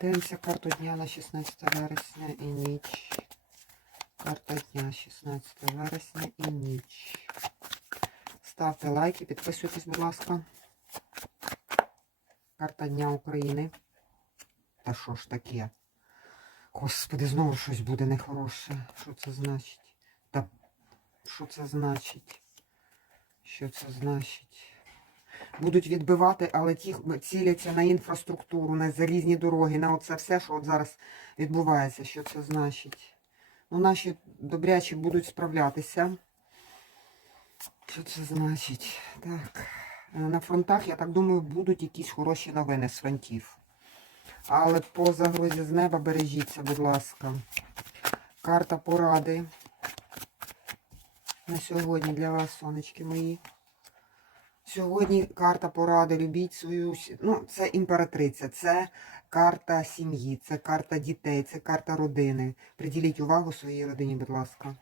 Дивимося карту дня на 16 вересня і ніч. Карта дня 16 вересня і ніч. Ставте лайки, підписуйтесь, будь ласка. Карта Дня України. Та що ж таке? Господи, знову щось буде нехороше. Що це значить? Та що це значить? Що це значить? Будуть відбивати, але ті ціляться на інфраструктуру, на залізні дороги, на оце все, що от зараз відбувається. Що це значить? Ну, наші добрячі будуть справлятися. Що це значить? Так. е, На фронтах, я так думаю, будуть якісь хороші новини з фронтів. Але по загрозі з неба бережіться, будь ласка. Карта поради. На сьогодні для вас, сонечки мої. Сьогодні карта поради. Любіть свою. Ну, це імператриця, це карта сім'ї, це карта дітей, це карта родини. Приділіть увагу своїй родині, будь ласка.